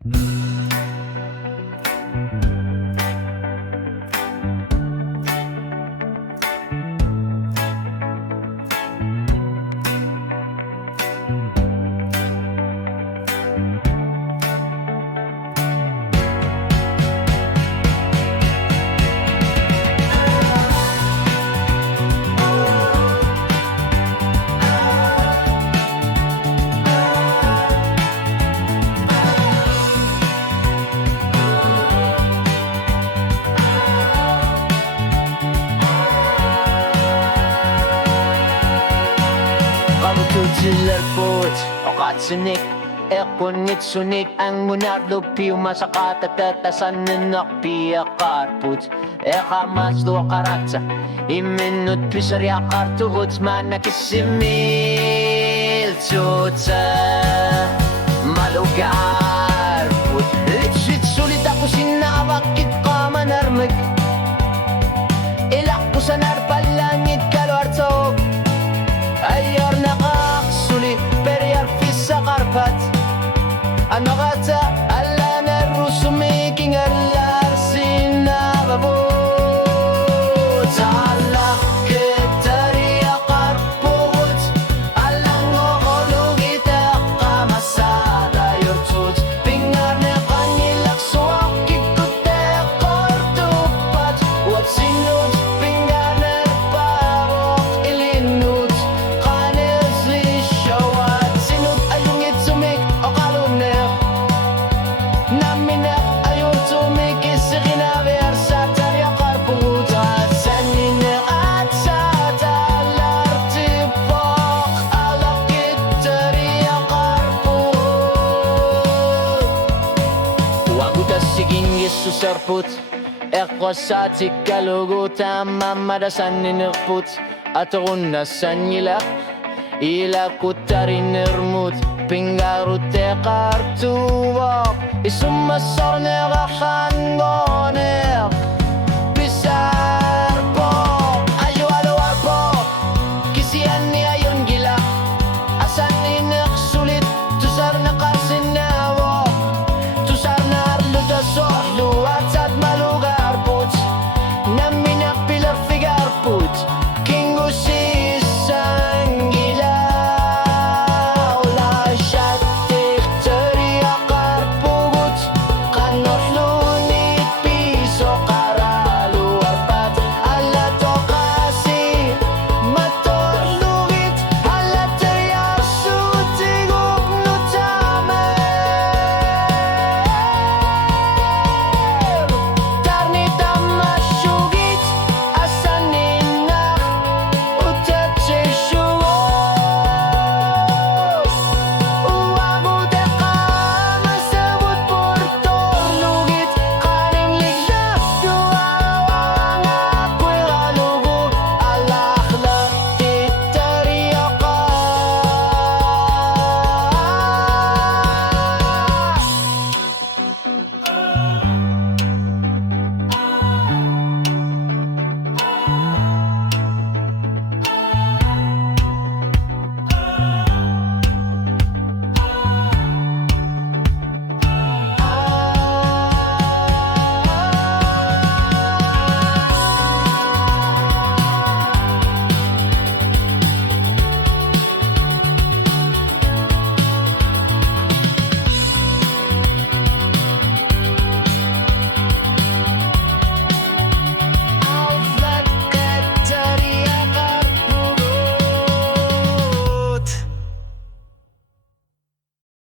Kamutujiler put okatsunik ekunitsunik ang munarlo piu masakata tatasan nakpia karput ekamas do karatsa iminut pisarya kartuhuts manakisimil tsutsa malugar put litsit sulit ako sinawakit ka manarmag ilak ko sa narpalangit kalwartog ayor nakaksulit periyar fisa karpat ano kata ala na rusumiking alar sinababot talak ketariya karput alang okolugit akamasada yortut pingar na kanilak suwakit kute kortupat wat sinut pingar na parok ilinut Susarput Ekosati kalugutan mamadasan ninirput Aturunasan ilak Ilakutarin nirmut Pingarute kartuwak Isumasar nerahan gone